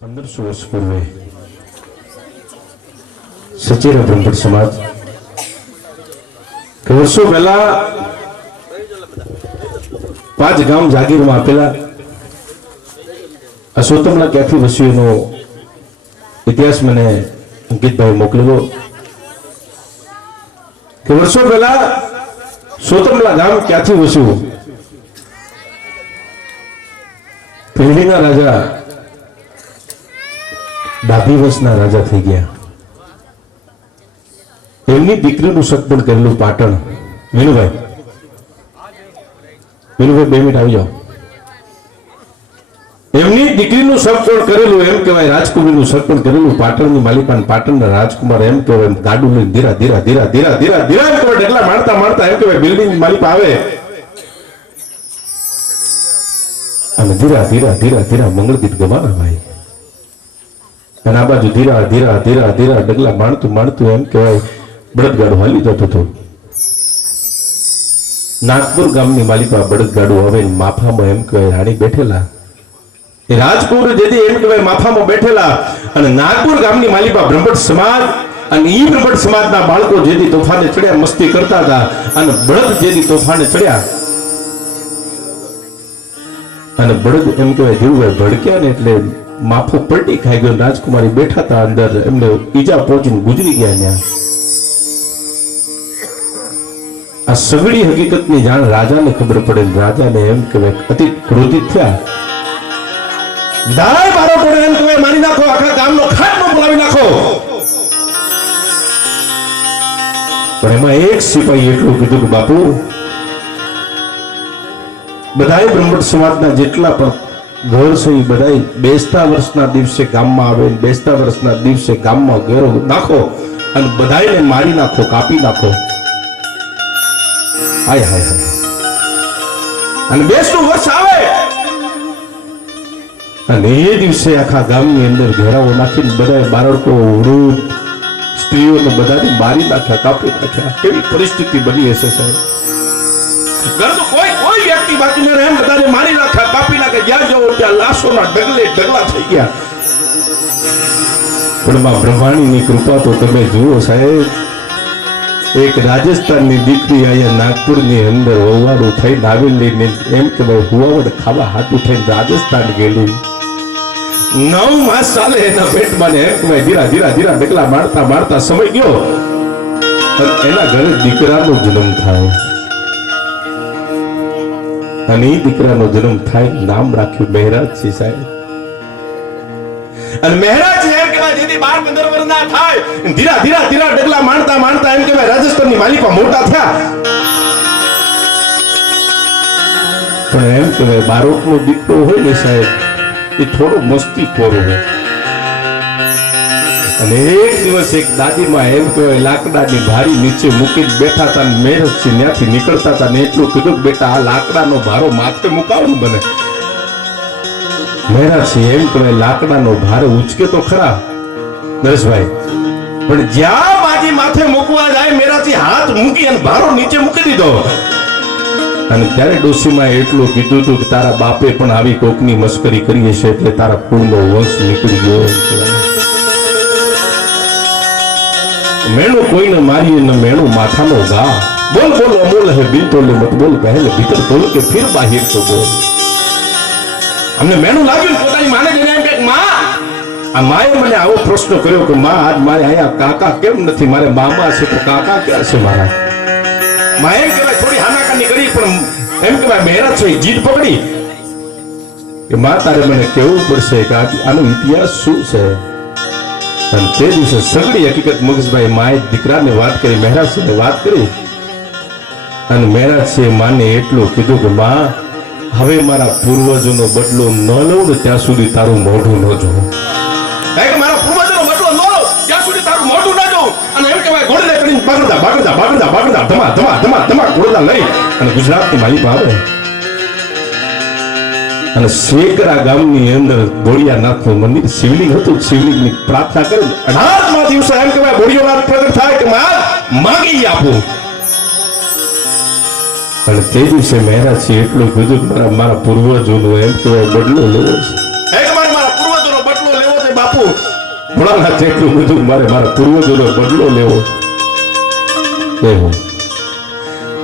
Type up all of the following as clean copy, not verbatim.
1500 વર્ષ પૂર્વે સચેરા બ્રહ્મણ સમાજ કે વર્ષો પહેલા 5 ગામ જાગીરમાં આપેલા અસોતમલા ક્યાંથી વસ્યુનો ઇતિહાસ મને અંકિતભાઈ મોકલેલો કે વર્ષો પહેલા સોતમલા ગામ ક્યાંથી વસ્યું પેઢીના રાજા ડાભી વંશના રાજા થઈ ગયા. એમની દીકરીનું સગપણ કરેલું પાટણ. વિનુભાઈ 2 મિનિટ આવી જાઓ. એમની દીકરીનું સગપણ કરેલું એમ કહેવાય, રાજકુમારીનું સગપણ કરેલું પાટણની માલિકાન પાટણના રાજકુમાર એમ કહેવાય. ગાડું લઈને ધીરા ધીરા ધીરા ધીરા ધીરા ધીરા એમ કહેવાય, ઢગલા મારતા મારતા એમ કહેવાય બિલ્ડિંગ માલિક આવે અને ધીરા ધીરા ધીરા ધીરા મંગળગીત ગવાના ભાઈ. અને આ બાજુ ધીરા ધીરા ધીરા ધીરા ડગલા માણતું માણતું એમ કહેવાય બળદગાડું હાલી જતો હતો. નાગપુર ગામની માલિકા બળદગાડું હવે માફામાં એમ કહેવાય રાણી બેઠેલા. એ રાજપુર જેથી એમ કહેવાય માફામાં બેઠેલા અને નાગપુર ગામની માલિકા બ્રહ્મણ સમાજ અને ઈ બ્રહ્મણ સમાજના બાળકો જેથી તોફાને ચડ્યા મસ્તી કરતા હતા અને બળદ જેથી તોફાને ચડ્યા અને બળદ એમ કહેવાય ધીરુભાઈ ભડક્યા ને એટલે માફું પલટી ખાઈ ગયો. રાજકુમારી બેઠા હતા અંદર, એમને ઈજા પહોંચીને ગુજરી ગયા. ત્યાં આ સગળી હકીકતની જાણ રાજાને ખબર પડે. રાજાને એમ કહેવાય અતિ ક્રોધિત થયા. દાય બાળકોને એમ કહેવાય મારી નાખો, આખા ગામનો ખાટલો બોલાવી નાખો. પણ એમાં એક સિપાહી એટલું કીધું કે બાપુ બધાય બ્રહ્મણ સમાજના જેટલા પણ ઘર છે એ બધા બેસતા વર્ષના દિવસે ગામમાં આવે, બેસતા વર્ષના દિવસે ગામમાં ઘેરો નાખો અને બધાને મારી નાખો, કાપી નાખો. હાય હાય હાય. અને બેસતું વર્ષ આવે અને એ દિવસે આખા ગામની અંદર ઘેરાઓ નાખીને બધા બાળકો વૃદ્ધ સ્ત્રીઓને બધાને મારી નાખ્યા, કાપી નાખ્યા. કેવી પરિસ્થિતિ બની હશે સાહેબ? ઘરનું કોઈ વ્યક્તિ બાકી ન રહે, બધાને મારી નાખ્યા, કાપી નાખ્યા. જ્યાં જવો ત્યાં લાશોના ડગલે ડગલા થઈ ગયા. પણ માં બ્રહ્માણીની કૃપા તો તમે જુઓ સાહેબ. એક રાજસ્થાનની દીકરી અહીંયા નાગપુરની અંદર હોવાડું થઈને આવેલી એમ કે ભાઈ હુવાવડ ખાવા હાટું થઈને રાજસ્થાન ગયેલી. 9 માસ ચાલે એના પેટમાં ને એમ કે ભાઈ ધીરા ધીરા ધીરા ડગલા મારતા મારતા સમય ગયો એના ઘરે દીકરાનો જન્મ થાય. અને એ દીકરાનો જન્મ થાય, નામ રાખ્યું મહેરાજસિંહ સાહેબ. અને મહેરાજસિંહ એમ કહેવાય જેથી 12-15 વર્ષના થાય ધીરા ધીરા ધીરા ડગલા માણતા માણતા એમ કહેવાય રાજસ્થાનની માલિકા મોટા થયા. પણ એમ કહેવાય બારોટનો દીકરો હોય ને સાહેબ એ થોડો મસ્તીખોર હોય. અને એક દિવસ એક દાદીમાં એમ કહેવાય લાકડાની ભારી નીચે મૂકીને બેઠા હતા ને મહેરાજસિંહ ત્યાંથી નીકળતા હતા ને એટલું કીધું કે બેટા આ લાકડાનો ભારો માથે મુકાવવાનું બને. મહેરાજસિંહ એમ કહેવાય લાકડાનો ભાર ઉચકે તો ખરા નરેશભાઈ, પણ જ્યાં બાજી માથે મૂકવા જાય મહેરાજસિંહ હાથ મૂકી અને ભારો નીચે મૂકી દીધો. અને ત્યારે ડોશીમાં એટલું કીધું હતું કે તારા બાપે પણ આવી કોકની મસ્કરી કરી હશે એટલે તારા કુળનો વંશ નીકળી ગયો. મેણું કોઈને મારીએ ન મેણું માથાનો ઘા. બોલ બોલ અમોલ હે બિન તોલે મત બોલ, પહેલે ભીતર તોલ કે ફિર બાહિર તો બોલ. અમને મેણું લાગ્યું પોતાની માને જઈને એમ કે માં, આ માએ મને આવો પ્રશ્ન કર્યો કે માં આજ મારે અહીંયા કાકા કેમ નથી? મારે મામા છે તો કાકા ક્યાં છે મારા? માં એમ કહેવાય થોડી હાનાકાની કરી પણ એમ કહેવાય મહેરાજ છે જીદ પકડી કે માં તારે મને કહેવું પડશે કે આનો ઇતિહાસ શું છે. અને તે દિવસે સગળી હકીકત મુકેશભાઈ માએ દીકરાને વાત કરી, મહેરાજસિંહને વાત કરી. અને મહેરાજસિંહે માને એટલું કીધું કે માં હવે મારા પૂર્વજોનો બદલો ન લઉં ને ત્યાં સુધી તારું મોઢું ન જોઉં. મારા પૂર્વજોનો બદલો ન લઉં ત્યાં સુધી તારું મોઢું ન જોઉં. અને એમ કહેવાય ઘોડે કરીને બાગડતા બાગડતા બાગડતા બાગડતા ધમા ધમા ધમા ધમા ઘોડલા લઈ અને ગુજરાતની માલિકા આવે. અને શેકરા ગામની અંદર બોળિયાનાથનું મંદિર શિવલિંગ હતું. શિવલિંગની પ્રાર્થના કરે 18મા દિવસે એમ કહેવાય બોળિયાનાથ પ્રગટ થાય કે માગી આપું. અને તે દિવસે મહેરાજસિંહ એટલું કીધું મારા પૂર્વજોનો એમ કહેવાય બદલો લેવો છે. મારા પૂર્વજોનો બદલો લેવો ભોળાનાથ એટલું બધું મારા પૂર્વજોનો બદલો લેવો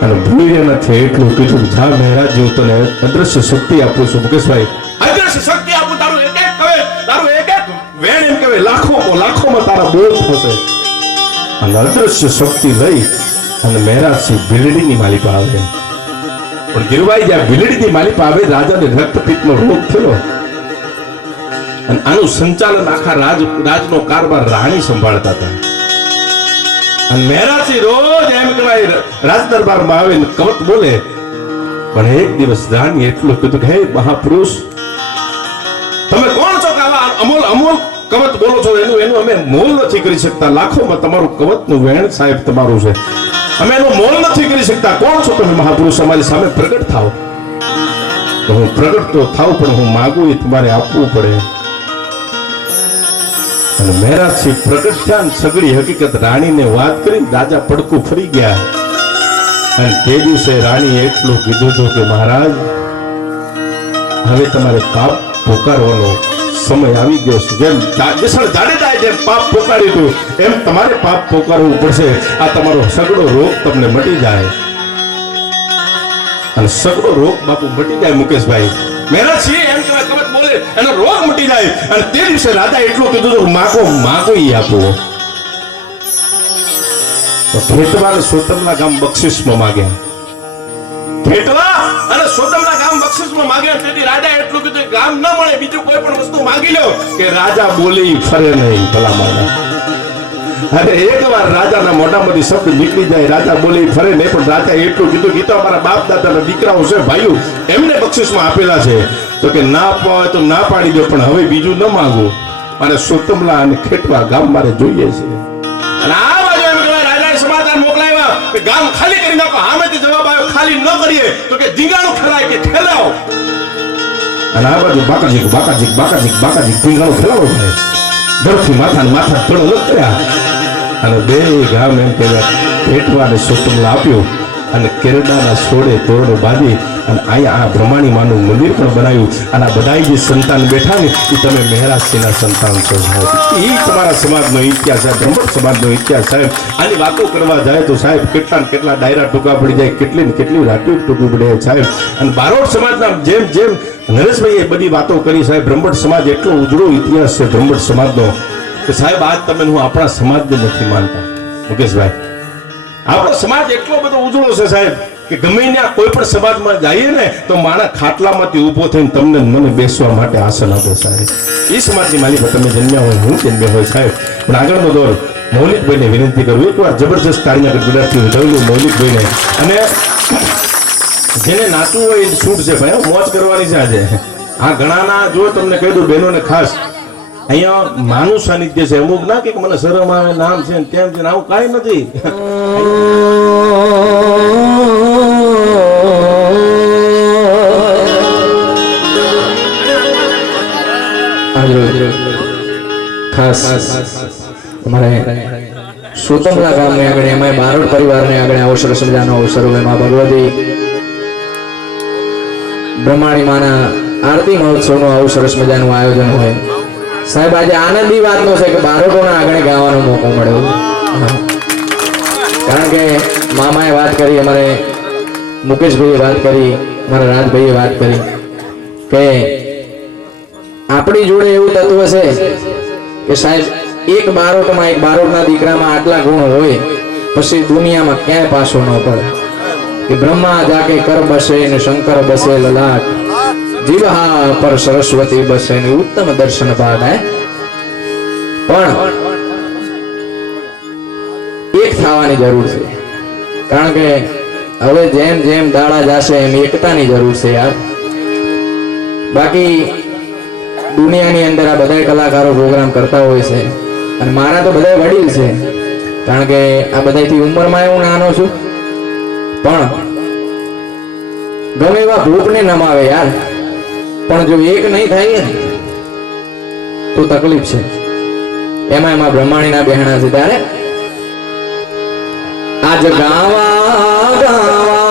અને ભૂલિયાનાથે એટલું કીધું જા મહારાજ જેવું તને અદ્રશ્ય શક્તિ આપું છું મુકેશભાઈ, અદ્રશ્ય શક્તિ આપું, તારું એક એક કવે, તારું એક એક વેણ એમ કહેવાય લાખોમાં તારા બોલ થશે. અને અદ્રશ્ય શક્તિ લઈ અને મહેરાજસિંહ ભીલડીની માલિકા આવે. પણ ગીરભાઈ જ્યાં ભીલડીની માલિકા આવે રાજાને રક્તપિત્તનો રોગ થયો અને આનું સંચાલન આખા રાજનો કારભાર રાણી સંભાળતા હતા. અને મહેરાજસિંહ રોજ એમ કહેવાય રાજ દરબારમાં આવે ને કવચ બોલે. પણ એક દિવસ રાણી એટલું કીધું કે હે મહાપુરુષ, તમે કોણ છો કે આવા અમોલ કવચ બોલો છો? એનું અમે મોલ નથી કરી શકતા. લાખોમાં તમારું કવચનું વેણ સાહેબ તમારું છે, અમે એનો મોલ નથી કરી શકતા. કોણ છો તમે મહાપુરુષ? અમારી સામે પ્રગટ થાવ. તો હું પ્રગટ તો થાવ, પણ હું માગું એ તમારે આપવું પડે. અને મહેરાજસિંહ પ્રગટ થયા ને સગળી હકીકત રાણીને વાત કરીને રાજા પડકું ફરી ગયા. અને તે દિવસે રાણી એટલું કીધું હતું કે મહારાજ, હવે તમારે પાપ પોકારવાનો સમય આવી ગયો છે. જેમ જાડેજાએ જેમ પાપ પોકાર્યું હતું એમ તમારે પાપ પોકારવું પડશે. આ તમારો સગળો રોગ તમને મટી જાય. અને સગળો રોગ બાપુ મટી જાય મુકેશભાઈ. મહેરાજસિંહ એમ કહેવાય કવચ બોલે એનો રોગ મટી જાય. અને તે દિવસે રાજા એટલું કીધું હતું માગો ઈ આપો. ફેટવા અને સોતમના ગામ બક્ષિસમાં માગ્યા. ફેટવા અને સોતમના ગામ બક્ષિસમાં માગ્યા. તેથી રાજા એટલું કીધું ગામ ન મળે બીજું કોઈ પણ વસ્તુ માંગી લો કે રાજા બોલી ફરે નહીં. ભલા મારા, અરે એકવાર રાજાના મોઢામાંથી શબ્દ નીકળી જાય રાજા બોલી ફરે નહીં. પણ રાજા એટલું કીધું કે તો અમારા બાપ દાદાના દીકરાઓ છે ભાઈઓ, એમને બક્ષિસમાં આપેલા છે. તો કે ના પાય તો ના પાડી દો, પણ હવે બીજું ન માંગુ. મારે સોતમલા અને ખેટવા ગામ મારે જોઈએ છે. અને આ બાજુ એમ કહેવાય રાજાએ સમાચાર મોકલાવ્યા કે ગામ ખાલી કરી નાખો. સામેથી જવાબ આવ્યો ખાલી ન કરીએ તો કે ધીંગાણું ખેલાય કે ખેલાવો. અને આ બાજુ બાકાજી ધીંગાણું ખેલાવો થાય. ડરથી માથા થોડો લગ કર્યા. અને બે ગામ એમ કહેવાય ખેટવા અને સોતમલા આપ્યું. અને કેરડાના છોડે તોરડો બાંધી અને અહીંયા આ બ્રહ્માણી માનું મંદિર પણ બનાવ્યું. અને આ બધા જે સંતાન બેઠા ને એ તમે મહેરાજસિંહના સંતાન છો. એ તમારા સમાજનો ઇતિહાસ છે, બ્રહ્મણ સમાજનો ઇતિહાસ સાહેબ. આની વાતો કરવા જાય તો સાહેબ કેટલા ને કેટલા ડાયરા ટૂંકા પડી જાય, કેટલી ને કેટલી રાટીઓ ટૂંકી પડી જાય સાહેબ. અને બારોટ સમાજના જેમ નરેશભાઈએ બધી વાતો કરી સાહેબ, બ્રહ્મણ સમાજ એટલો ઉજળો ઇતિહાસ છે બ્રહ્મણ સમાજનો કે સાહેબ આજ તમે હું આપણા સમાજને નથી માનતા મુકેશભાઈ. આપણો સમાજ એટલો બધો ઉજળો છે સાહેબ કે ગમે ત્યાં કોઈ પણ સમાજમાં જઈએ ને તો માણસ ખાટલામાંથી ઊભો થઈને તમને મને બેસવા માટે આસન આપે સાહેબ. એ સમાજની માલિકા તમે જન્મ્યા હોય, હું જન્મ્યા હોય સાહેબ. પણ આગળનો દોર મૌલિકભાઈને વિનંતી કરું, એકવાર જબરજસ્ત તાળીના ગડગડાટથી વધારેલું મૌલિકભાઈને. અને જેને નાચવું હોય એ છૂટ છે ભાઈ, મોજ કરવાની છે આજે. આ ઘણાના જો તમને કહી દઉં બહેનોને ખાસ, અહીંયા માનું સાનિધ્ય છે. અમુક ના કે મને શરમ આવે નામ છે કેમ છે આવું કાંઈ નથી. ખાસ અમારે સોતમલા ગામને આગળ એમાં બારોટ પરિવારને આગળ આવો સરસ મજાનો અવસર હોય. માં ભગવતી બ્રહ્માણી માના આરતી મહોત્સવનું આવું સરસ મજાનું આયોજન હોય સાહેબ. આજે આનંદની વાતનો છે કે બારોટોના આગળ ગાવાનો મોકો મળ્યો. કારણ કે મામાએ વાત કરી, અમારે મુકેશભાઈએ વાત કરી, મારા રાજભાઈએ વાત કરી કે આપણી જોડે એવું તત્વ છે કે સાહેબ એક બારોટના દીકરામાં આટલા ગુણ હોય પછી દુનિયામાં ક્યાંય પાછો ન પડે. કે બ્રહ્મા જાકે કર બસે ને શંકર બસે લલાટ, જીવહા પર સરસ્વતી બસે ને ઉત્તમ દર્શન પાડે. પણ એક થવાની જરૂર છે. કારણ કે હવે જેમ જેમ દાડા જશે એમ એકતાની જરૂર છે યાર. બાકી દુનિયાની અંદર આ બધા કલાકારો પ્રોગ્રામ કરતા હોય છે અને મારા તો બધા વડીલ છે. કારણ કે આ બધાથી ઉંમરમાં હું નાનો છું, પણ ગમે એવા ભૂખને નમાવે યાર. પણ જો એક નહીં થાય ને તો તકલીફ છે. એમાં બ્રહ્માણીના બહેણા છે ત્યારે આજ ગાવા ગાવા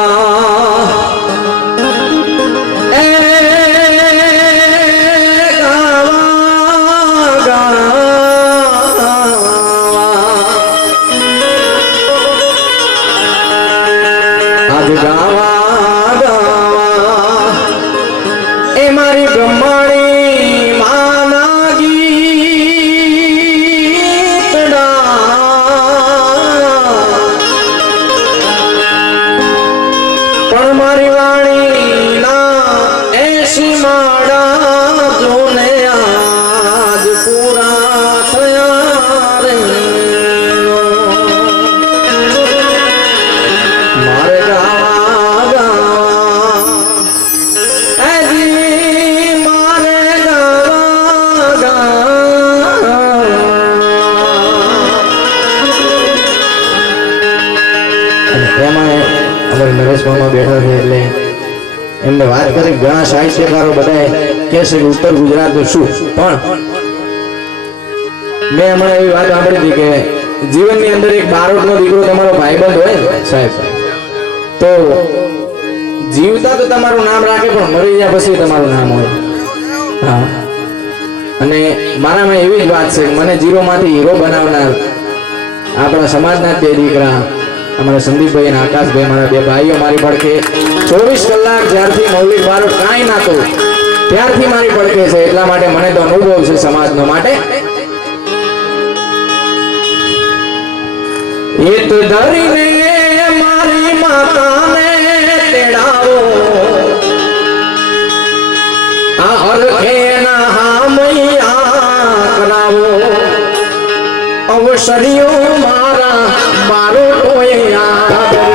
એમાં અમારે નરેશ મામા બેઠા છે એટલે એમને વાત કરી ઘણા સાહિત્યકારો બધા કહે છે કે ઉત્તર ગુજરાતનું શું, પણ મેં હમણાં એવી વાત સાંભળી હતી કે જીવનની અંદર એક બારોટનો દીકરો તમારો ભાઈબંધ હોય ને સાહેબ, તો જીવતા તો તમારું નામ રાખે પણ મરી ગયા પછી તમારું નામ હોય. હા, અને મારામાં એવી જ વાત છે કે મને ઝીરોમાંથી હીરો બનાવનાર આપણા સમાજના બે દીકરા અમારા સંદીપભાઈ અને આકાશભાઈ, મારા બે ભાઈઓ મારી પડખે 24 કલાક જ્યારથી મૌલિક બારોટ કાંઈ ના તો ત્યારથી મારી પડખે છે. એટલા માટે મને તો અનુભવ છે સમાજનો. માટે એ તો ધરીને મારી માતાને તેડાવો, આ અરખેના હામૈયા કરાવો, અવસરીઓ મારા બારોટોએ આવ્યો.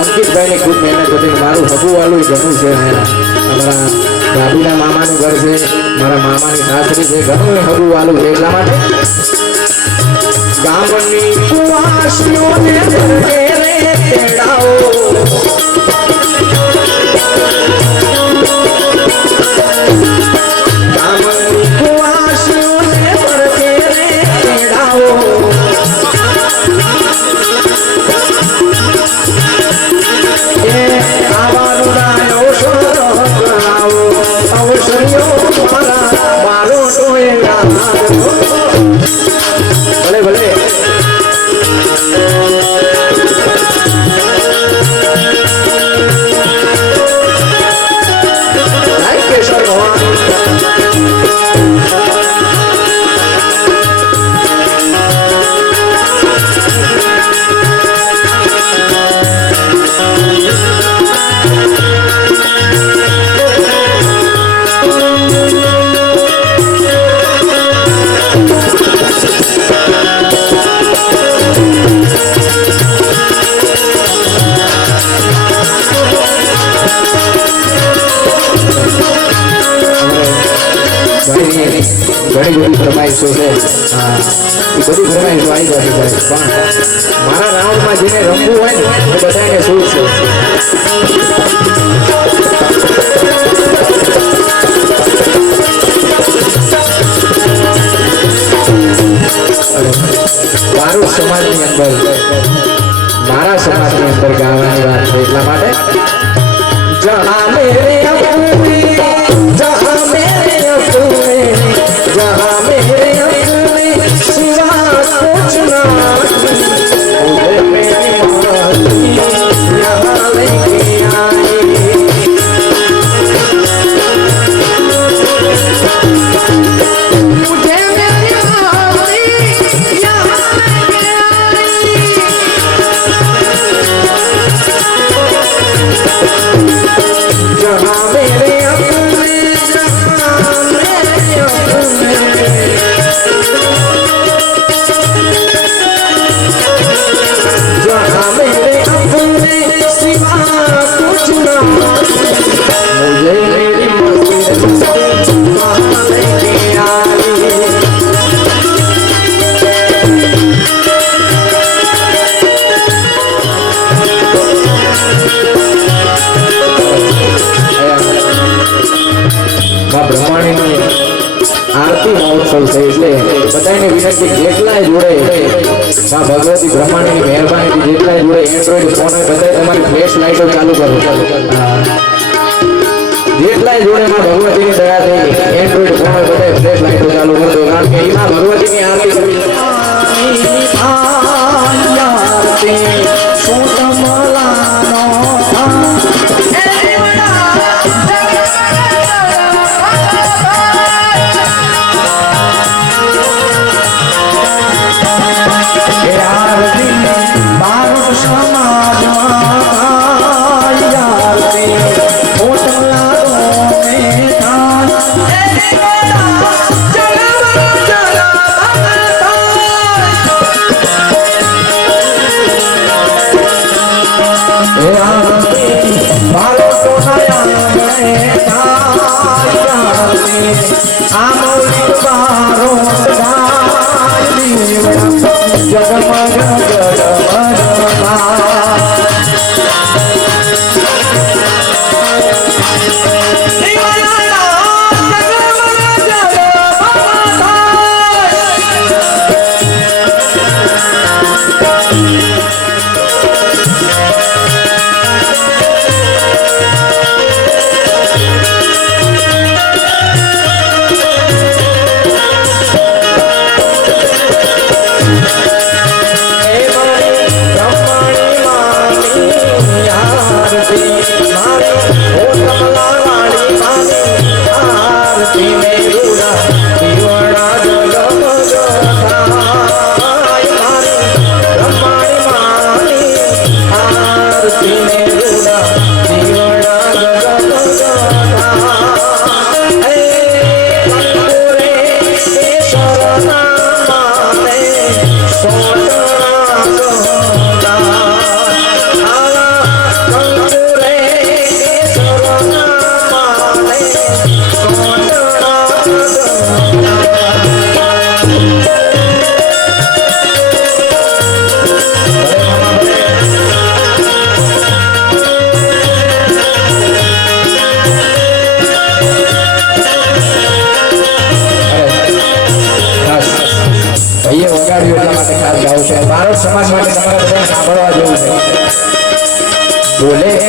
અંકિતભાઈ ની ખૂબ મહેનત હતી. મારું હગું વાલું ઘણું છે. અમારા ભાભીના મામાનું ઘર છે, મારા મામાની સાસરી છે, ઘણું હગું વાલું છે. એટલા માટે ગામની કુવાસીઓને તેડાવો, ગામની કુવાસીઓને તેડાવો, ભલે ભલે ઘણી બધી ફરમાઈશો છે. એ બધી ફરમાઈશો આવી જશે પણ મારા રાઉન્ડમાં જેને રમવું હોય ને એ બધાને શું છે. મારું સમાજની અંદર મારા સમાજની અંદર ગાવાની વાત છે. એટલા માટે જહાં મેરે અપને જહાં મેરે અપને जहाँ मेरे अपने सिवा कुछ ना मुझे मेरी माती यहाँ लेके आई, मुझे मेरी माती यहाँ लेके आई, जहाँ मेरे अपने આરતી મહોત્સવ છે. એટલે બધાને વિનંતી જેટલાય જોડે માં ભગવતી બ્રહ્માણીની મહેરબાનીથી જેટલાય જોડે એન્ડ્રોઈડ ફોન હોય બધા તમારી ફ્લેશ લાઈટો ચાલુ કરો. જેટલાય જોડે માં ભગવતીની દયાથી એન્ડ્રોઈડ ફોન હોય બધા ફ્લેશ લાઈટો ચાલુ કરજો. કારણ કે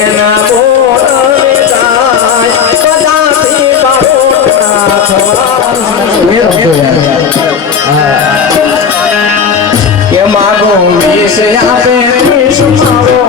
એના બોલને ગાય કદાપી બારોટ ના થવા કે માગો વિષ આપે વિષ મારો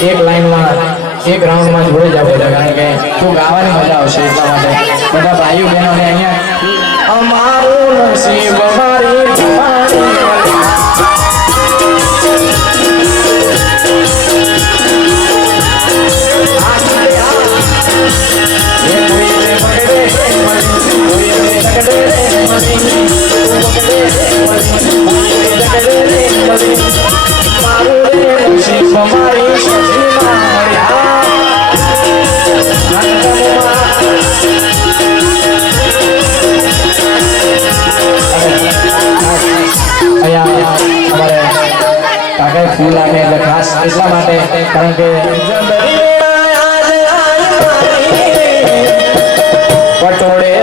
એક લાઈનમાં એક રાઉન્ડમાં જોડે જાવ કારણ કે ખૂબ ગાવાની મજા આવશે એટલા માટે બધા ભાઈઓ બહેનોને અહીંયા અમારું નસીબ મારી ફૂલ આપે એટલે ખાસ એટલા માટે કારણ કે પટોળે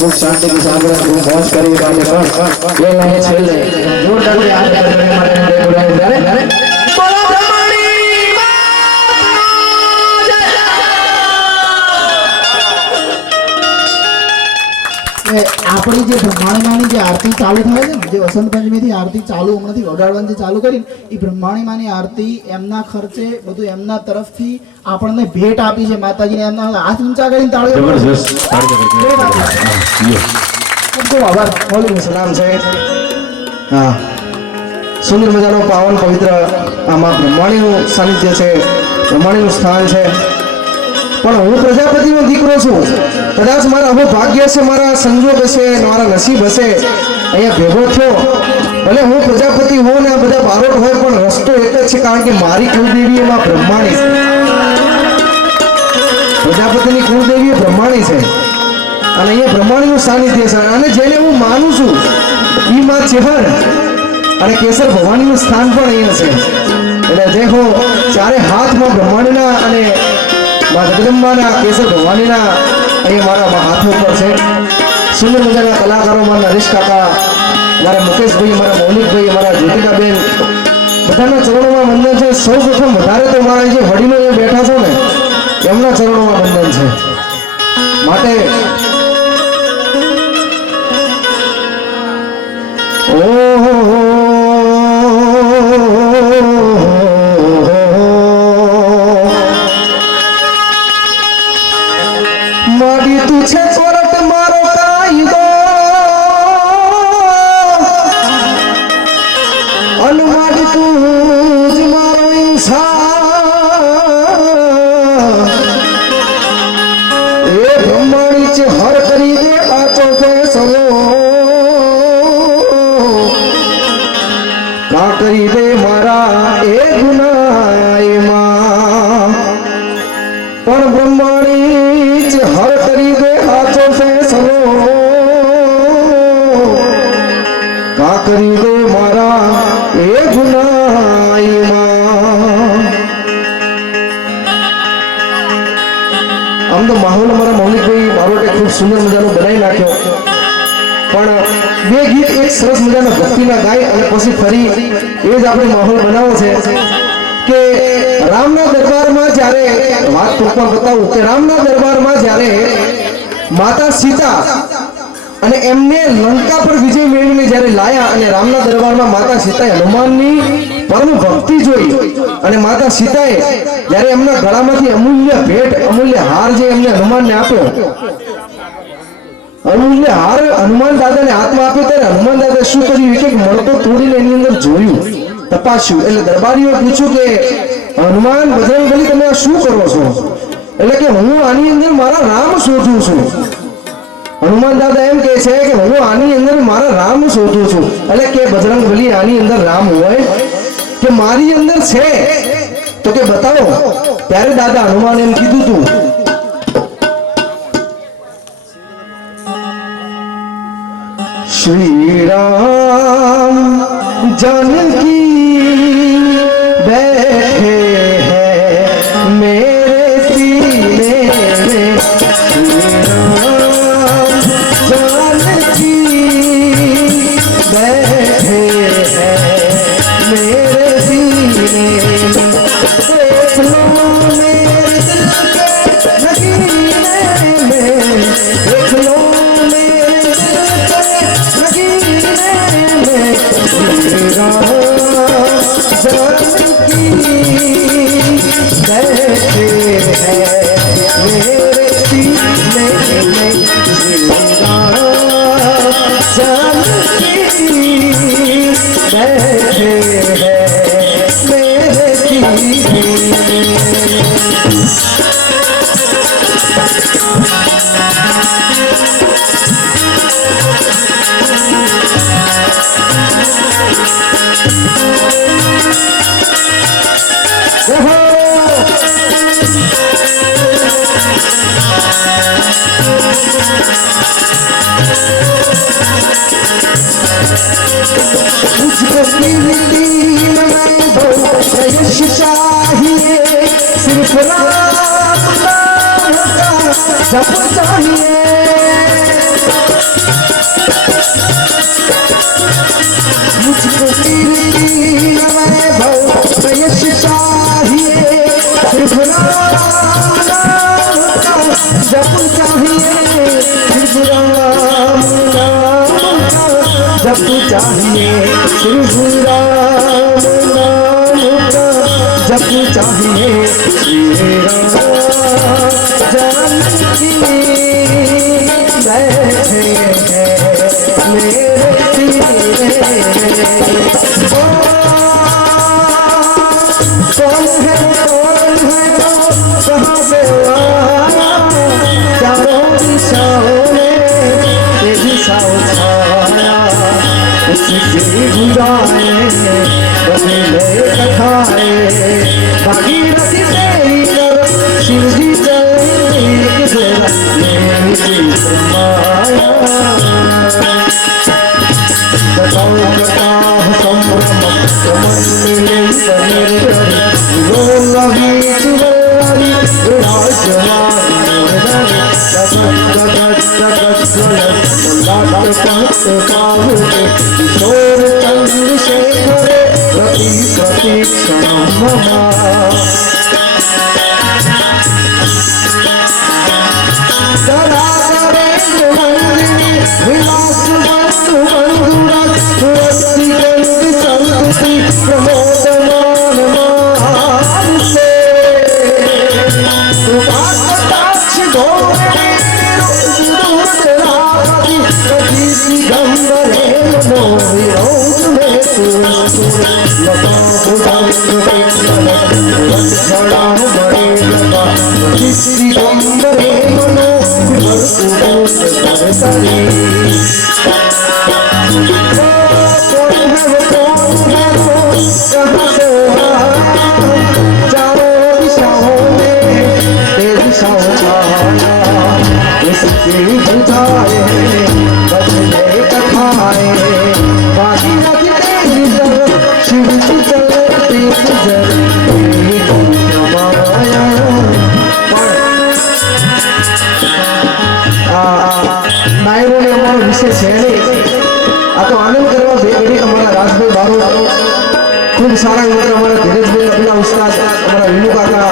खूब शांति के साथ खूब मौज करी बातें ये लाइन छेले जोरदार याद करने मारे देख रहे हैं बोलो ब्रह्मणी આપણી જે બ્રહ્માણીમાની જે આરતી ચાલુ થાય છે ને જે વસંત પંચમીથી આરતી ચાલુ હમણાંથી વગાડવાની જે ચાલુ કરી એ બ્રહ્માણીમાની આરતી એમના ખર્ચે બધું એમના તરફથી આપણને ભેટ આપી છે માતાજીને એમના હાથ ઊંચા કરીને તાળીઓ જબરજસ્ત ભેટ આપી છે. ખૂબ ખૂબ આભાર. બોલીને સલામ છે. હા, સુંદર મજાનો પાવન પવિત્ર આમાં બ્રહ્માણીનું સાનિધ્ય છે, બ્રહ્માણીનું સ્થાન છે. પણ હું પ્રજાપતિનો દીકરો છું. કદાચ મારા હવે ભાગ્ય છે, મારા સંજોગ હશે, મારા નસીબ હશે અહીંયા ભેગો થયો. ભલે હું પ્રજાપતિ હોઉં ને આ બધા બારોટ હોય, પણ રસ્તો એક જ છે, કારણ કે મારી કુળદેવી એમાં બ્રહ્માણી છે. પ્રજાપતિની કુળદેવી એ બ્રહ્માણી છે અને અહીંયા બ્રહ્માણીનું સાનિધ્ય છે. અને જેને હું માનું છું એ માં ચેહર અને કેસર ભવાનીનું સ્થાન પણ અહીંયા છે. એટલે જે હું ચારે હાથમાં બ્રહ્માણીના અને માં જગદંબાના કેસર ભવાનીના અહીંયા મારા હાથો પર છે. સુંદર મજાના કલાકારો મારા નરેશ કાકા, મારા મુકેશભાઈ, મારા મૌલિકભાઈ, મારા જ્યોતિકાબેન, બધાના ચરણોમાં વંદન છે. સૌ પ્રથમ વધારે તો મારા જે વડીલો અહીંયા બેઠા છો ને એમના ચરણોમાં વંદન છે. માટે માડી તું છે કોરટ મારો કાયદો અન માડી તું જ મારો ઇન્સાન એ બ્રહ્માણી છે હર કરી દે આચો છે સવો કા કરી દે મારા એ ગુનામાં પણ બ્રહ્માણી જ હર કરી દે આચો છે સવો કા કરી દે મારા એ ગુનામાં. આમ તો માહોલ મારા મૌલિકભાઈ બારોટે ખૂબ સુંદર મજાનો બનાવી નાખ્યો, પણ બે ગીત એક સરસ મજાના ભક્તિના ગાય અને પછી ફરી એ જ આપણે માહોલ બનાવો છે કે રામના દરબારમાં જ્યારે વાત ટૂંકમાં બતાવું કે રામના દરબારમાં જ્યારે માતા સીતા અને એમને લંકા પર વિજય મેળવીને જ્યારે લાયા અને રામના દરબારમાં માતા સીતાએ હનુમાનની પરમ ભક્તિ જોઈ અને માતા સીતાએ જ્યારે એમના ગળામાંથી અમૂલ્ય ભેટ, અમૂલ્ય હાર જે એમને હનુમાનને આપ્યો, અમૂલ્ય હાર હનુમાન દાદાને હાથમાં આપ્યો ત્યારે હનુમાન દાદા શું કર્યું કે મળતો તોડીને એની અંદર જોયું, તપાસ્યું. એટલે દરબારીઓ પૂછ્યું કે હનુમાન બજરંગબલી તમે આ શું કરો છો? એટલે કે હું આની અંદર મારા રામ શોધું છું. હનુમાન દાદા એમ કહે છે કે હું આની અંદર મારા રામ શોધું છું. એટલે કે બજરંગબલી આની અંદર રામ હોય કે મારી અંદર છે? તો કે બતાવો. ત્યારે દાદા હનુમાન એમ કીધું તું श्री राम जानकी देख लो मेरे दिल के नगीने में, देख लो मेरे दिल के नगीने में, मेरा जान की बैठे है मेरे सीने में, मेरा जान की बैठे है मेरे सीने मुझको कीमती मैं दो यश चाहिए, सिर्फ राम नाम का जप चाहिए। मुझको कीमती मैं दो यश चाहिए, सिर्फ राम नाम का जप चाहिए, सिर्फ राम नाम का जप चाहिए, सिर्फ राम नाम का जप चाहिए, मेरा जान की बैठे है मेरे सीने कौन है कहाँ से आया, चारों दिशाओं में तेरी छाओ छाया, उसकी बुराए बदले कथाए, बाकी रखी तेरी तरफ शिव जी चले मेरी माया। बताओ बताओ संभ्रम समन्वय समेत लोलवी चुरारी राजवानी जगत जगत जगत लाट पंत पाहुके किशोर चंद्रशेखर प्रति प्रतीक्षण ममा। विलास बंधु बंधुरा तुलसी गंध संतति प्रमोदमान मान से कटाक्ष गौरी दूतरापति कभी गंधरे मोहि रौद्र में लता बुधंग छड़ा बड़े लता किसी गंधरे मनो सरी चारों दिशाओं में तेरी छाया, इसकी बुझाए बदले कथाए, बाकी रखी तेरी तरफ शिव की चलती गुजर माया। નાયરોને અમારો વિષય છે નહીં, આ તો આનંદ કરવા બે ઘડી અમારા રાજભાઈ બારોટ ખૂબ સારા મિત્ર અમારા ધીરજભાઈ અભિના ઉસ્તાદ અમારા વિનુ કાકા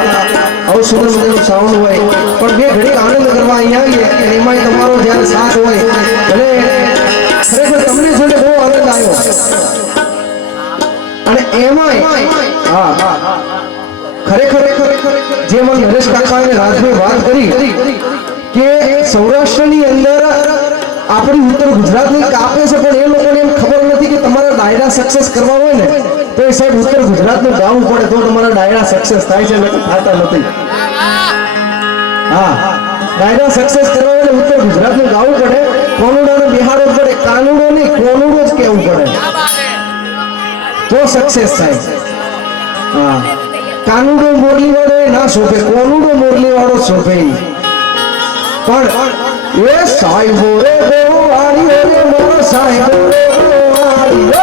આવું સુંદર મજાનું સાઉન્ડ હોય, પણ બે ઘડી આનંદ કરવા અહીંયા આવીએ અને એમાંય તમારો જ્યારે સાથ હોય ભલે ખરેખર તમને જોઈને બહુ આનંદ આવ્યો અને એમાંય હા ખરેખર જે મને નરેશ કાકા અને રાજભાઈ વાત કરી કે સૌરાષ્ટ્રની અંદર આપણી ઉત્તર ગુજરાતની કાપે છે, પણ એ લોકોને એમ ખબર નથી કે તમારા ડાયરા સક્સેસ કરવા હોય ને તો એ સાહેબ ઉત્તર ગુજરાતનું ગાવું પડે તો તમારા ડાયરા સક્સેસ થાય છે, એટલે થતા નથી। હા, ડાયરા સક્સેસ કરવા હોય ઉત્તર ગુજરાતનું ગાવું પડે, કોનુડાને બિહાડવો પડે, કાનુડો નહીં કોનુડો જ કહેવું પડે તો સક્સેસ થાય। હા, કાનુડો મોરલી વાળો ના શોભે, કોનુડો મોરલી વાળો શોભે। પણ એ સાહેબો રે ગોવાળીઓ રે મારો સાહેબો રે ગોવાળીઓ,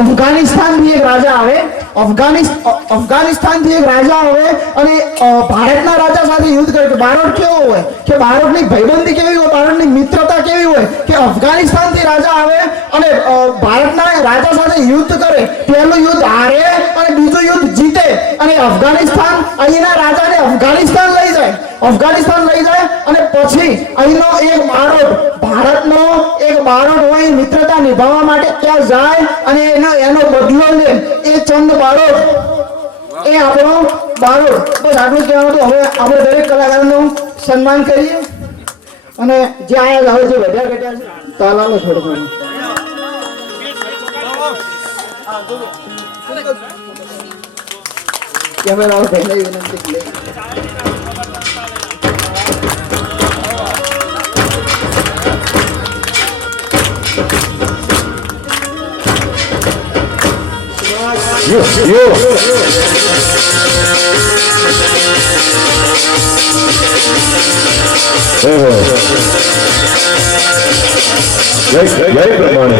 અફઘાનિસ્તાનથી એક રાજા આવે અફઘાનિસ્તાનથી એક રાજા આવે અને ભારતના રાજા સાથે યુદ્ધ કરે કે બારોટ કેવો હોય કે બારોટની ભાઈબંધી કેવી હોય બારોટની મિત્રતા કેવી હોય કે અફઘાનિસ્તાનથી રાજા આવે અને ભારતના રાજા સાથે યુદ્ધ કરે પહેલું યુદ્ધ હારે અને બીજું યુદ્ધ જીતે અને અફઘાનિસ્તાન અહીંના રાજાને અફઘાનિસ્તાન લઈ જાય અને પછી અહીંનો એક બારોટ ભારતનો એક બારોટ હોય મિત્રતા નિભાવવા માટે ત્યાં જાય અને એનો બદલો લે એ ચંદ બારોટ એ આપણો બારોટ બસ આટલું કહેવાનું હતું. હવે આપણે દરેક કલાકારનું સન્માન કરીએ અને જે આયા હવે જે વધ્યા ઘટ્યા છે તાલાલો થોડું ઘણું કેમેરા પહેલે વિનંતી લે Yo. જય પ્રમાણે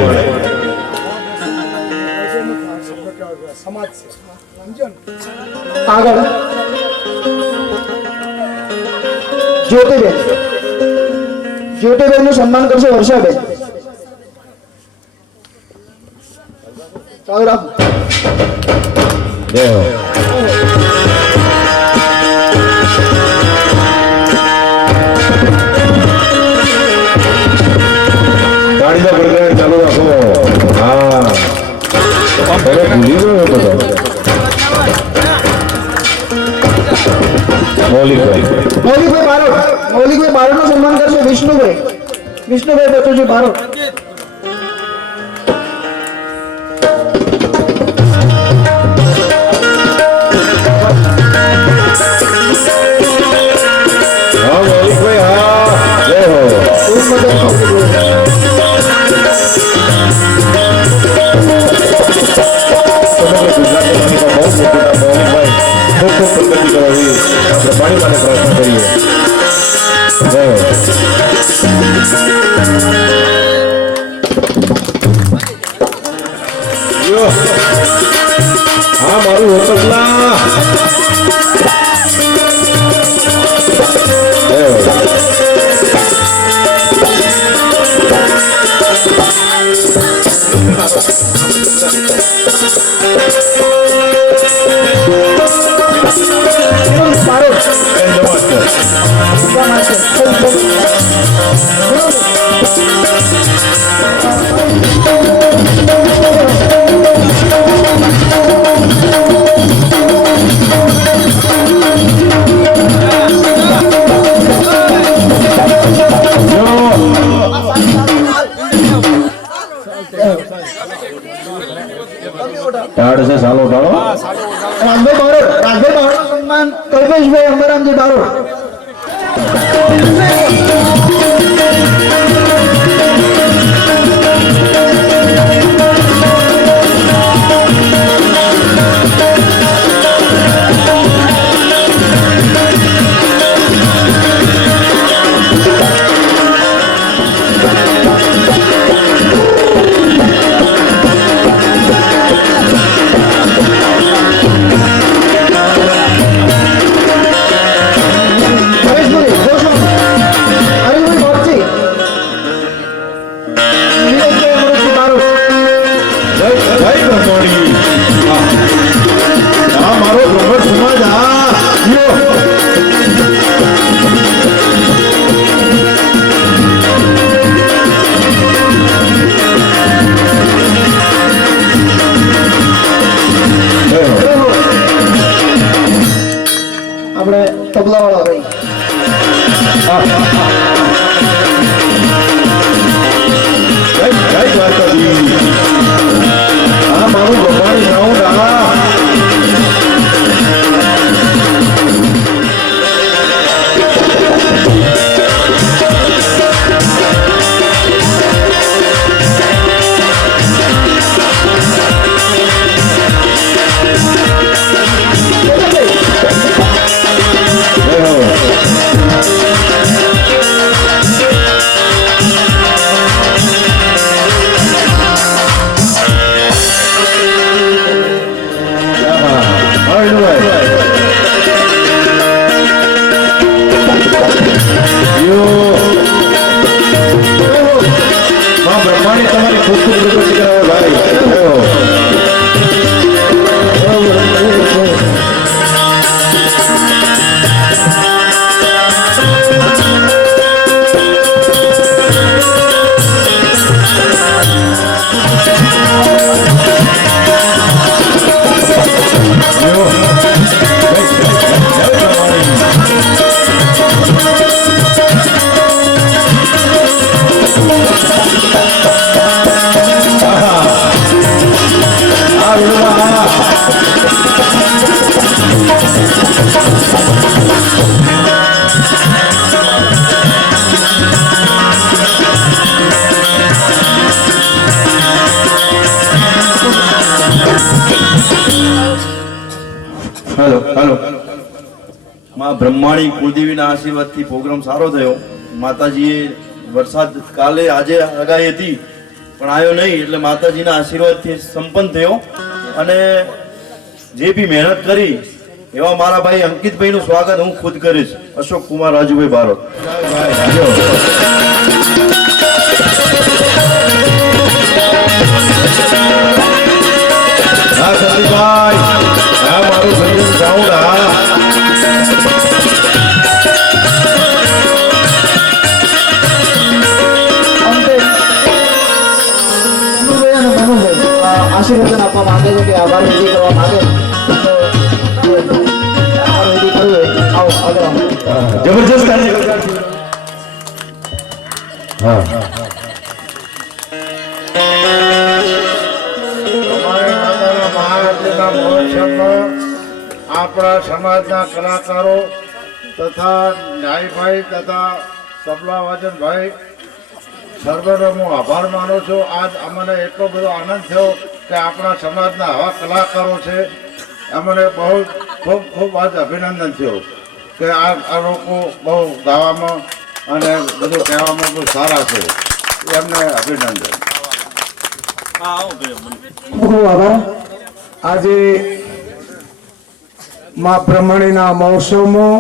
આગળ જ્યોતિબેન નું સન્માન કરશે વર્ષાબેન. ચાલુ રાખો. ગાડીનો પ્રકાર ચાલુ રાખો. હા હવે ભૂલી ગયો હતો મૌલિકભાઈ બારોટ નું સન્માન કરશે વિષ્ણુભાઈ. વિષ્ણુભાઈ બચુજી બારોટ. હા મૌલિકભાઈ હા જય હો હા મારું હોટલા ટાળ છે સાલો ટાળો રાજભાઈ બારોટ સન્માન કલ્પેશભાઈ અંબારામજી બારોટ. આપણે તબલાવાળા ભાઈ જય દ્વારકાધીશ હા મારું ભગવાન સાઉન્ડ હા બ્રહ્માની તમારી ખૂબ ખૂબ પ્રગતિ કરાવે ભાઈ હેલો હેલો માં બ્રહ્માણી કુળદેવીના આશીર્વાદથી પ્રોગ્રામ સારો થયો. માતાજીએ વરસાદ કાલે આજે આગાહી હતી પણ આવ્યો નહીં એટલે માતાજીના આશીર્વાદથી સંપન્ન થયો. અને જે બી મહેનત કરી એવા મારા ભાઈ અંકિતભાઈનું સ્વાગત હું ખુદ કરીશ. અશોક કુમાર રાજુભાઈ બારોટ. હા સતીભાઈ હા મારું સંજય સાઉન્ડ હા આશીર્વચન આપવા માંગે છે કે આભાર વિધિ કરવા માંગે તો આભાર વિધિ કરવું હોય આવો આગળ આવો. જબરજસ્ત હા અમારે માતાના મહારાજના મહોત્સવમાં આપણા સમાજના કલાકારો તથા ન્યાયભાઈ તથા તબલા વાજનભાઈ સર્વનો હું આભાર માનું છું. આજ અમને એટલો બધો આનંદ થયો કે આપણા સમાજના આવા કલાકારો છે. અમને બહુ ખૂબ ખૂબ આજ અભિનંદન થયો કે આ લોકો બહુ ગાવામાં અને બધું કહેવામાં બહુ સારા છે. એમને અભિનંદન. ખૂબ આભાર. આજે મા બ્રહ્મણીના મહોત્સવમાં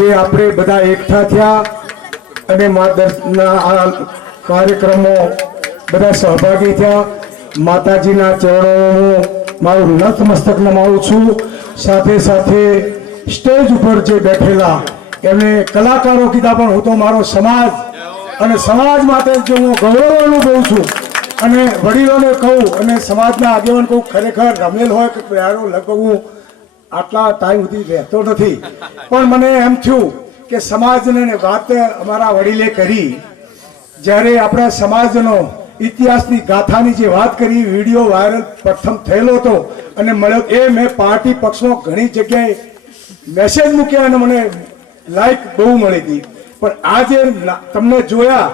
જે આપણે બધા એકઠા થયા અને મા દર્શનના આ કાર્યક્રમો બધા સહભાગી થયા, માતાજીના ચરણોમાં મારું નતમસ્તક નમાવું છું. સાથે સાથે સ્ટેજ ઉપર જે બેઠેલા એમને કલાકારો કીધા, પણ હું તો મારો સમાજ અને સમાજ માટે જો હું ગૌરવ અનુભવું છું અને વડીલોને કહું અને સમાજના આગેવાન કહું, ખરેખર રમેલ હોય કે પ્યારો લગભગ હું આટલા ટાઈમ સુધી રહેતો નથી, પણ મને એમ થયું કે સમાજને વાત અમારા વડીલે કરી. જ્યારે આપણા સમાજનો ઇતિહાસની ગાથાની જે વાત કરી, વિડીયો વાયરલ પ્રથમ થયેલો હતો અને મળ્યો, એ મેં પાર્ટી પક્ષમાં ઘણી જગ્યાએ મેસેજ મૂક્યા અને મને લાઈક બહુ મળી હતી. પણ આજે તમને જોયા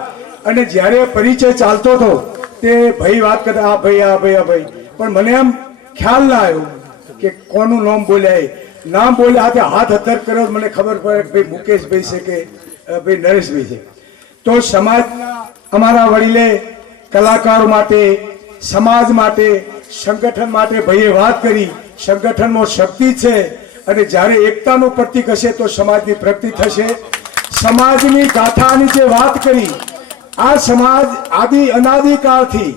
અને જ્યારે પરિચય ચાલતો હતો તે ભાઈ વાત કરતા, આ ભાઈ આ ભાઈ આ ભાઈ, પણ મને એમ ખ્યાલ ના આવ્યો કે કોનું નામ બોલ્યા. નામ બોલ્યા હાથે હાથ હથર કર્યો, મને ખબર પડે કે ભાઈ મુકેશભાઈ છે કે ભાઈ નરેશભાઈ છે. તો સમાજના અમારા વડીલે કલાકારો માટે, સમાજ માટે, સંગઠન માટે ભાઈએ વાત કરી. સંગઠનમાં શક્તિ છે અને જ્યારે એકતાનું પ્રતીક હશે તો સમાજની પ્રગતિ થશે. સમાજની ગાથાની જે વાત કરી, આ સમાજ આદિ અનાદિકાળથી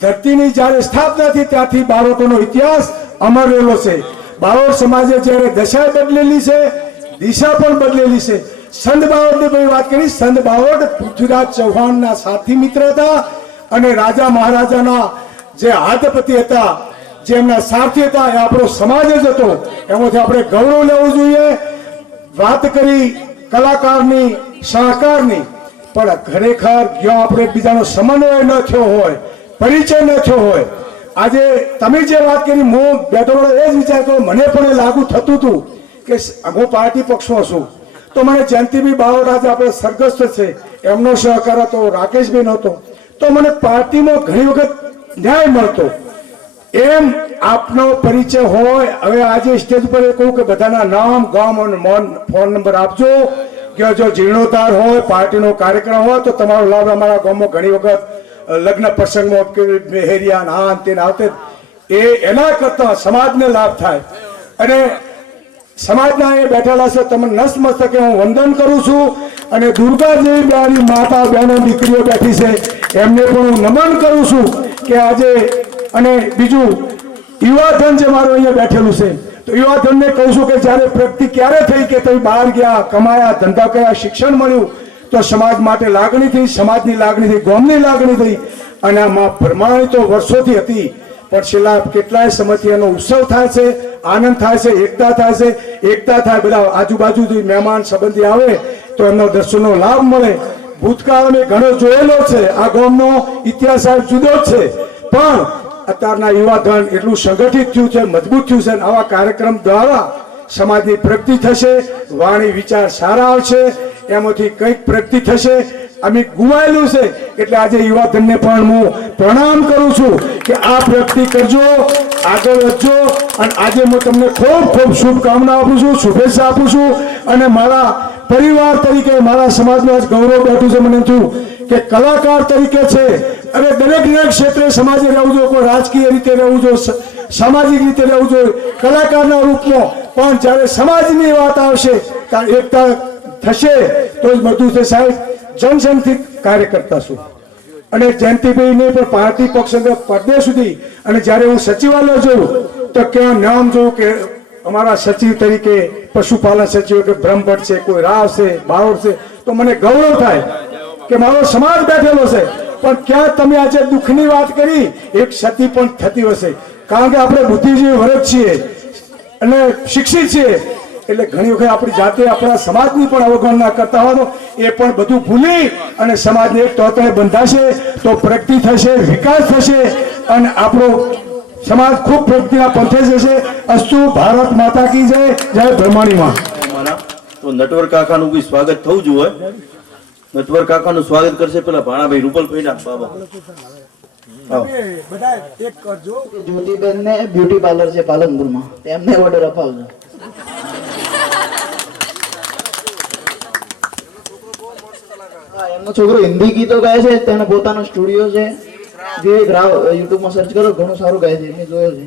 ધરતીની જ્યારે સ્થાપના થઈ ત્યાંથી બારોટનો ઇતિહાસ અમર રહેલો છે. બારોટ સમાજે જ્યારે દશા બદલેલી છે, દિશા પણ બદલેલી છે. સંત બારોટની ભાઈ વાત કરી, સંત બારોટ પૃથ્વીરાજ ચૌહાણના સાથી મિત્ર હતા અને રાજા મહારાજાના જે હાથપતિ હતા, જે એમના સારથી હતા, એ આપણો સમાજ જ હતો. એમાંથી આપણે ગૌરવ લેવું જોઈએ. વાત કરી કલાકારની, સહકારની, પણ ખરેખર જો આપણે બીજાનો સમન્વય ન થયો હોય, પરિચય ન થયો હોય, આજે તમે જે વાત કરી, હું બેઠો એ જ વિચાર કર્યો, મને પણ એ લાગુ થતું હતું કે હું પાર્ટી પક્ષમાં છું તો મને જયંતિભાઈ બારોટ આજે આપણે સરગસ્ત છે, એમનો સહકાર હતો, રાકેશભાઈ નહોતો, તો મને પાર્ટીમાં ઘણી વખત ન્યાય મળતો. એમ આપનો પરિચય હોય. હવે આજે સ્ટેજ પર કહું કે બધાના નામ, ગામ અને ફોન નંબર આપજો કે જો જીર્ણોદ્ધાર હોય, પાર્ટીનો કાર્યક્રમ હોય તો તમારો લાભ. અમારા ગામમાં ઘણી વખત લગ્ન પ્રસંગમાં કે મેહેરિયા ના તેને આવતે, એ એના કરતા સમાજને લાભ થાય. અને સમાજના એ બેઠેલા છે, તમને નસમસ્તકે હું વંદન કરું છું. અને દુર્ગા જેવી બેની માતા, બહેનો, દીકરીઓ બેઠી છે, એમને પણ હું નમન કરું છું કે આજે. અને બીજું યુવાધન જે મારું અહીંયા બેઠેલું છે, તો યુવાધનને કહું છું કે જ્યારે પ્રગતિ ક્યારે થઈ કે તમે બહાર ગયા, કમાયા, ધંધા કર્યા, શિક્ષણ મળ્યું તો સમાજ માટે લાગણી થઈ, સમાજની લાગણી થઈ, ગામની લાગણી થઈ. અને આમાં બ્રહ્માણી તો વર્ષોથી હતી, પણ છેલ્લા કેટલાય સમયથી એનો ઉત્સવ થાય છે, આનંદ થાય છે, એકતા થાય છે. એકતા થાય, બધા આજુબાજુથી મહેમાન સંબંધી આવે તો એમનો દર્શનનો લાભ મળે. ભૂતકાળ અમે ઘણો જોયેલો છે, આ ગામનો ઇતિહાસ જુદો જ છે, પણ અત્યારના યુવાધન એટલું સંગઠિત થયું છે, મજબૂત થયું છે. આવા કાર્યક્રમ દ્વારા સમાજની પ્રગતિ થશે, વાણી વિચાર સારા આવશે, એમાંથી કંઈક પ્રગતિ થશે. અમે ગુમાયેલું છે એટલે આજે યુવાધનને પણ હું પ્રણામ કરું છું કે આ પ્રગતિ કરજો, આગળ વધજો. અને આજે હું તમને ખૂબ ખૂબ શુભકામના આપું છું, શુભેચ્છા આપું છું. અને મારા પરિવાર તરીકે, મારા સમાજનું આજ ગૌરવ બેઠું છે. મને થયું કે કલાકાર તરીકે છે, હવે દરેક ક્ષેત્રે સમાજે રહેવું જોઈએ, કોઈ રાજકીય રીતે રહેવું જોઈએ, સામાજિક રીતે રહેવું જોઈએ, કલાકારના રૂપમાં. પણ જ્યારે સમાજની વાત આવશે ત્યારે એકતા થશે તો જ બધું છે. સાહેબ, જનસંઘથી કાર્ય કરતા છું અને જયંતિભાઈને પણ પાર્ટી પક્ષ પરદેશ સુધી. અને જ્યારે હું સચિવાલય જોઉં તો ક્યાં નામ જોઉં કે અમારા સચિવ તરીકે પશુપાલન સચિવ કે બ્રહ્મભટ્ટ છે, કોઈ રાવ છે, બારોટ છે, તો મને ગૌરવ થાય કે મારો સમાજ બેઠેલો છે. પણ ક્યાં તમે આજે દુઃખની વાત કરી, એક સતી પણ થતી હશે, કારણ કે આપણે બુદ્ધિજીવી વર્ગ છીએ અને શિક્ષિત છીએ. એટલે ઘણી વખત આપણી જાતે આપણા સમાજની પણ અવગણના કરતા હોય એ પણ બધું ભૂલી અને સમાજને એક તોતણે બંધાશે તો પ્રગતિ થશે, વિકાસ થશે અને આપણો સમાજ ખૂબ પ્રગતિના પંથે જશે. અસ્તુ ભારત માતા કી જય. જય બ્રહ્માણી માં. તો નટવર કાકાનું કોઈ સ્વાગત થવું જોઈએ. નટવર કાકાનું સ્વાગત કરશે પેલા ભાણાભાઈ રૂપલભાઈ ના બાબા. આવો. બધા એક કરજો. જ્યોતિબેન ને બ્યુટી પાર્લર છે પાલનપુરમાં, તેમને ઓર્ડર અપાવજો. હા, એમનો છોકરો હિન્દી ગીતો ગાય છે, તેનો પોતાનો સ્ટુડિયો છે. જે યુટ્યુબમાં સર્ચ કરો, ઘણું સારું ગાય છે, મેં જોયો છે.